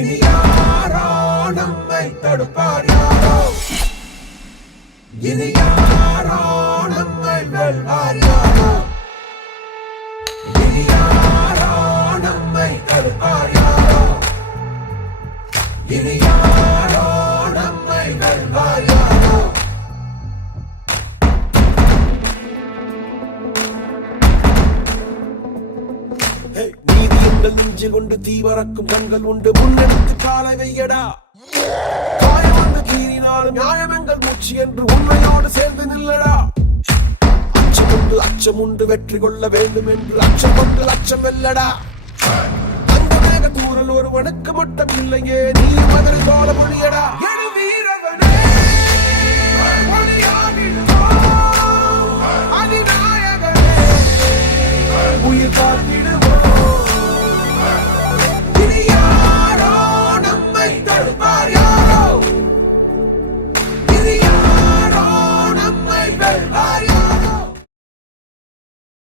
இனி யாரோ நம்மை தடுப்பார் யாரோ, இனி யாரோ நம்மை வெல்வார் யாரோ, இனி யாரோ நம்மை தடுப்பார் யாரோ, இனி யாரோ நம்மை வெல்வார் யாரோ. நீதி எங்கள் நெஞ்சில் கொண்டு தீவரக்கும் கண்கள் உண்டு, முன்னெடுத்து காலை வையடா. காயம் வந்து கீறினாலும் நியாயம் எங்கள் மூச்சு என்று உண்மையோடு சேர்ந்து நில்லடா. அச்சம் உண்டு வெற்றி கொள்ள வேண்டும் என்று அச்சம் கொண்டு லட்சம் வெல்லடா. அந்த மேக தூரல் ஒருவனுக்கு மட்டும் இல்லையே, நீ மகன் தோல மொழியடா. உயிர் காட்டி